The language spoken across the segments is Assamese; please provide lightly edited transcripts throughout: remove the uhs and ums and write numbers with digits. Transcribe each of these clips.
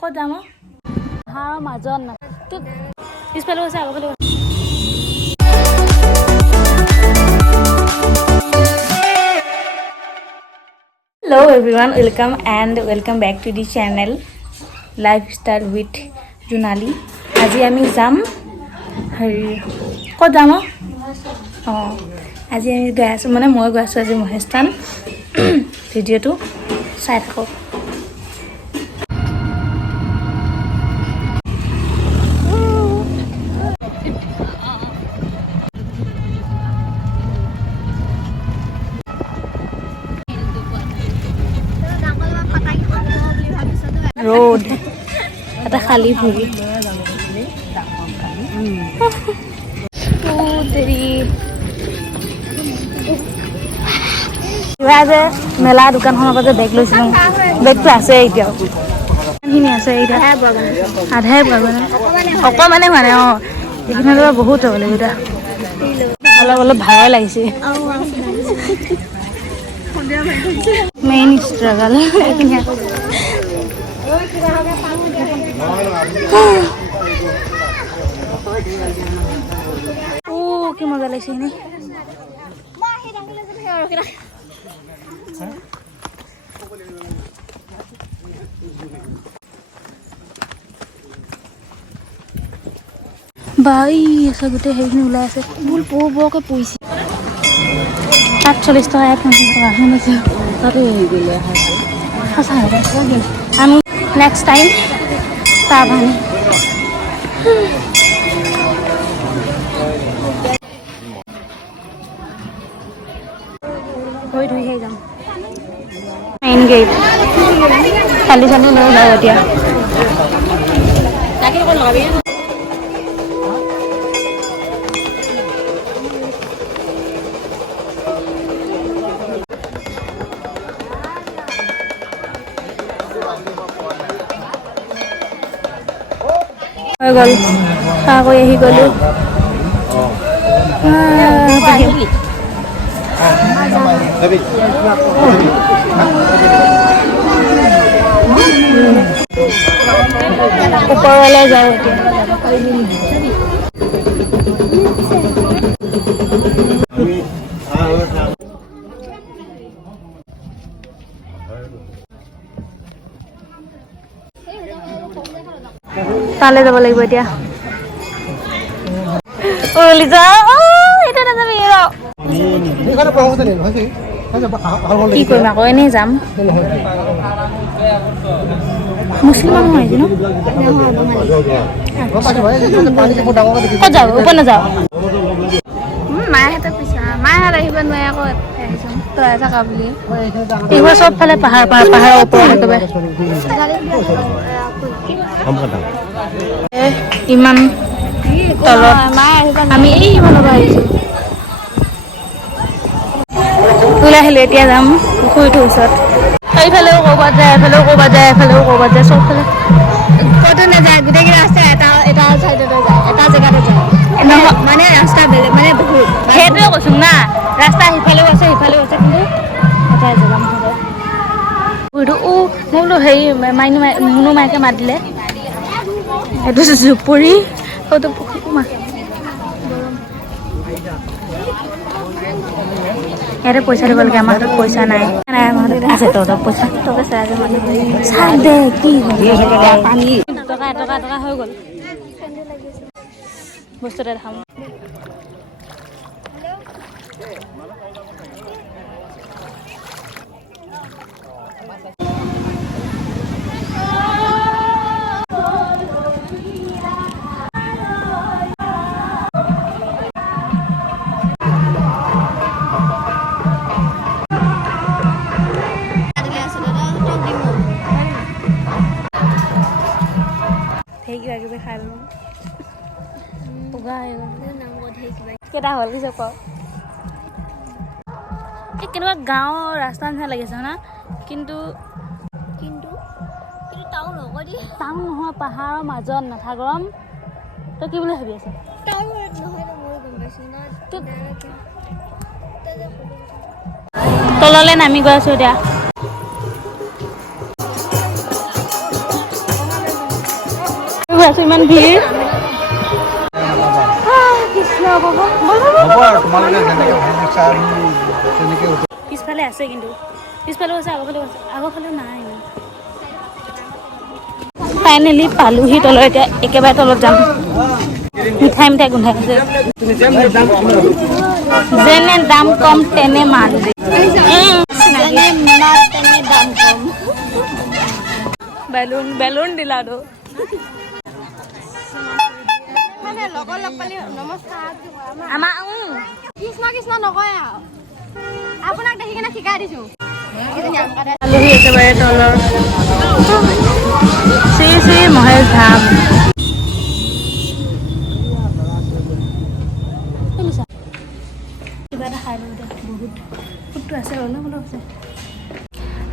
ক'ত যাম হাৰৰ মাজত না পিছফালে আছে আগফালে Hello everyone, welcome back to the channel Lifestyle with Junali. আজি আমি যাম ক'ত যাম আজি আমি গৈ আছোঁ মানে মই গৈ আছোঁ আজি মহেশস্থান ভিডিঅ'টো চাই থাকক रोड आता खाली भूरी मेला दुकान बेग लो बेग तो आसे आधे अकमाने माने बहुत अलग अलग भाड़ा लगे मेन स्ट्रगल কি মজা লাগিছে নে বাই আছে গোটেই হেৰিখিনি ওলাই আছে বুল বৰকে পৰিছে ৪৮ টকা ১ টকা শুনিছে তাতে গ'লে আমি নেক্সট টাইম পাবানি ধুই যাম মেইন গেট খালি চালি লৈ যাওঁ এতিয়া হৈ গ'ল চাহ কৰি আহি গ'লো ওপৰলৈ যাওঁ এতিয়া তালৈ যাব লাগিব এতিয়া লিজা এটা নাযাবি কি কৰিম আকৌ এনেই যাম মুছলিম মানুহ আহিছে ন ক'ত যাওঁ ওপৰ নাযাওঁ মায়েহঁতে পিছা মায়েহঁত আহিব নোৱাৰে আকৌ তই থাকা বুলি এইবাৰ চবফালে পাহাৰ পাহাৰৰ ওপৰত একেবাৰে ইমান তলত আমি এই ইমানৰ পৰা আহিছোঁ ওলাই আহিলোঁ এতিয়া যাম পুখুৰীটোৰ ওচৰত এইফালেও ক'ৰবাত যায় এফালেও ক'ৰবাত যায় এফালেও ক'ৰবাত যায় চবফালে ক'তো নাযায় গোটেইকেইটা ৰাস্তা এটা চাইডতে যায় এটা জেগাতে যায় মানে ৰাস্তা বেলেগ মানে বহুত সেইটোৱে কৈছোঁ না ৰাস্তা সিফালেও আছে সিফালেও আছে কিন্তু এটাই জেগা মুঠতে পুখুৰীটো মই বোলো হেৰি মুনু মাইকে মাত দিলে এইটো জুপুৰি হয়তো পুখুৰীটো মা ইয়াতে পইচা দিব লাগে আমাৰ হাতত পইচা নাই আমাৰ হাতত আছে তহঁতৰ পইচা তোকে চাই দে কি পানী টকা এটকা হৈ গ'ল বস্তু এটা দেখাম কিবা খাই লওঁ কেইটা হ'ল কিছু ক এই কেনেকুৱা গাঁৱৰ ৰাস্তা নিচিনা লাগিছে না কিন্তু টাউন নহয় পাহাৰৰ মাজত নাথাকম তই কি বুলি ভাবি আছ তললৈ নামি গৈ আছোঁ এতিয়া হৈ আছোঁ ইমান ভিৰ কৃষ্ণ পিছফালে আছে কিন্তু পিছফালেও আছে আগৰফালেও আছে আগৰফালেও নাই ফাইনেলি পালোহি তলৰ এতিয়া একেবাৰে তলত যাম মিঠাই মিঠাই গোন্ধাই আছে যেনে দাম কম তেনে মাল বেলুন বেলুন দিলাটো আমাৰ কৃষ্ণ কৃষ্ণ নকয় আৰু আপোনাক দেখি কিনে শিকাই দিছো আলহী একেবাৰে তলৰ শ্ৰী শ্ৰী মহেশ ধাম কিবা এটা খাই লওঁ বহুত ফুটটো আছে অলপ অলপ আছে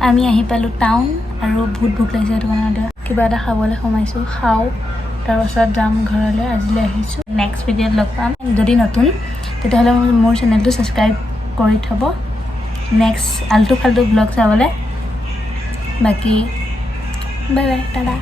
আমি আহি পালোঁ টাউন আৰু বহুত ভোক লাগিছে সেইটো কাৰণে কিবা এটা খাবলৈ সোমাইছোঁ খাওঁ তাৰপাছত যাম ঘৰলৈ আজিলৈ আহিছোঁ নেক্সট ভিডিঅ'ত লগ পাম যদি নতুন তেতিয়াহ'লে মোৰ চেনেলটো ছাবস্ক্ৰাইব কৰি থ'ব নেক্সট আল্টু ফাল্টু ব্লগ চাবলৈ বাকী বাই বাই টাটা